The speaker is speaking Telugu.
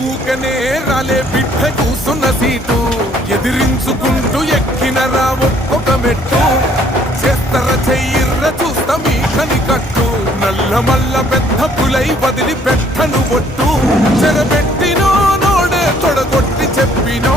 కూకనే రాలే బిడ్డ కూసున్న సీటు ఎదిరించుకుంటూ ఎక్కిన రా ఒక్కొక్క మెట్టు చేస్తర చెయ్యిర్ర చూస్తా మీ కనికట్టు నల్ల మల్ల పెద్ద పులై వదిలి పెట్టను ఒట్టు చెరబెట్టినో నోడే తొడగొట్టి చెప్పినో